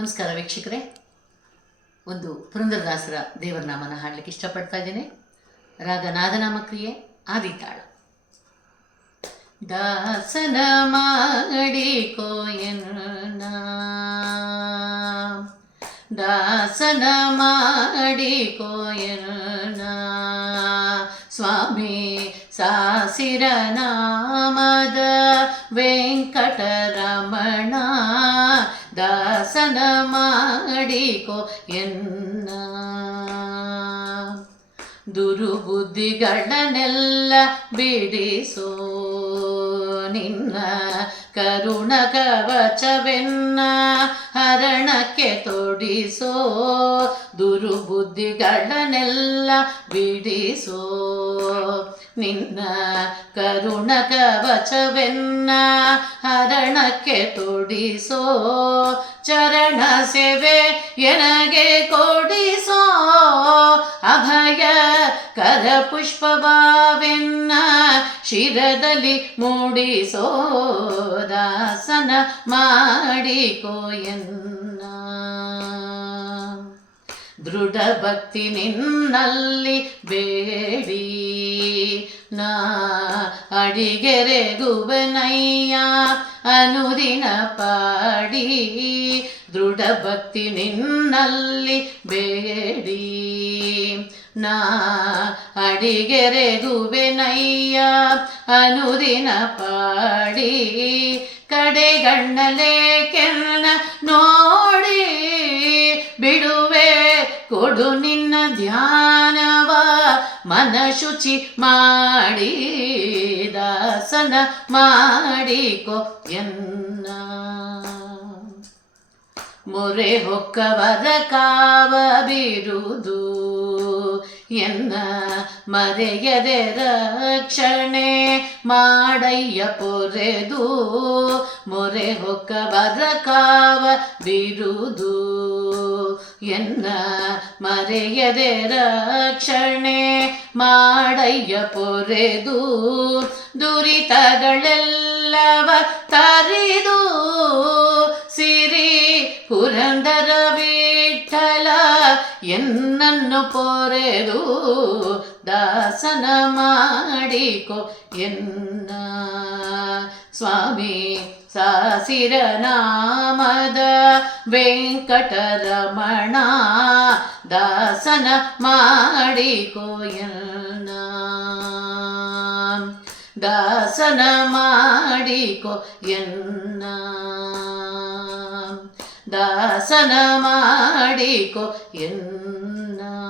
ನಮಸ್ಕಾರ ವೀಕ್ಷಕರೇ. ಒಂದು ಪುರಂದರದಾಸರ ದೇವರ ನಾಮನ ಹಾಡಲಿಕ್ಕೆ ಇಷ್ಟಪಡ್ತಾ ಇದ್ದೇನೆ. ರಾಗ ನಾದನಾಮ ಕ್ರಿಯೆ ಆದಿತಾಳ. ದಾಸನ ಮಾಡಿಕೋ ಎನ್ನ, ದಾಸನ ಮಾಡಿಕೋ ಎನ್ನ ಸ್ವಾಮಿ ಸಾಸಿರ ನಾಮದ ವೆಂಕಟರಮಣ, ದಾಸನ ಮಾಡಿಕೋ ಎನ್ನ. ದುರುಬುದ್ಧಿಗಳನ್ನೆಲ್ಲ ಬಿಡಿಸೋ ನಿನ್ನ ಕರುಣ ಕವಚವೆನ್ನ ಹರಣಕ್ಕೆ ತೊಡಿಸೋ. ದುರುಬುದ್ಧಿಗಳನ್ನೆಲ್ಲ ಬಿಡಿಸೋ ನಿನ್ನ ಕರುಣ ಕವಚವೆನ್ನ ಹರಣಕ್ಕೆ ತೊಡಿಸೋ. ಚರಣ ಸೇವೆ ಎನಗೆ ಕೊಡಿಸೋ, ಅಭಯ ಕರ ಪುಷ್ಪಭಾವೆನ್ನ ಶಿರದಲ್ಲಿ ಮೂಡಿಸೋ. ದಾಸನ ಮಾಡಿಕೋ ಎನ್ನ. ದೃಢ ಭಕ್ತಿ ನಿನ್ನಲ್ಲಿ ಬೇಡಿ ನಾ ಅಡಿಗೆರೆಗುವನಯ್ಯ ಅನುದಿನ ಪಾಡಿ. ದೃಢ ಭಕ್ತಿ ನಿನ್ನಲ್ಲಿ ಬೇಡಿ ನಾ ಅಡಿಗೆರೆಗುವೆನಯ್ಯ ಅನುದಿನ ಪಾಡಿ. ಕಡೆಗಣ್ಣಲೆ ಕೆನ್ನ ನೋಡಿ ಬಿಡುವೆ ಕೊಡು ನಿನ್ನ ಧ್ಯಾನವ ಮನ ಶುಚಿ ಮಾಡಿ. ದಾಸನ ಮಾಡಿಕೋ ಎನ್ನ. ಮೊರೆ ಹೊಕ್ಕವರ ಕಾವ ಬಿರುದು ಎನ್ನ ಮರೆಯದೆ ರಕ್ಷಣೆ ಮಾಡಯ್ಯ ಪೊರೆದು. ಮೊರೆ ಹೊಕ್ಕವರ ಕಾವ ಬಿರುದು ಎನ್ನ ಮರೆಯದೆ ರಕ್ಷಣೆ ಮಾಡಯ್ಯ ಪೊರೆದು. ದುರಿತಗಳೆಲ್ಲವ ತರಿದು ಸಿರಿ ಪುರಂದರ ವಿಠಲ ಎನ್ನನ್ನು ಪೊರೆದು. ದಾಸನ ಮಾಡಿಕೋ ಎನ್ನ ಸ್ವಾಮಿ ಸಾಸಿರ ನಾಮದ ವೆಂಕಟರಮಣ, ದಾಸನ ಮಾಡಿಕೋ ಎನ್ನ. ದಾಸನ ಮಾಡಿಕೋ ಎನ್ನ. ದಾಸನ ಮಾಡಿಕೋ ಎನ್ನ.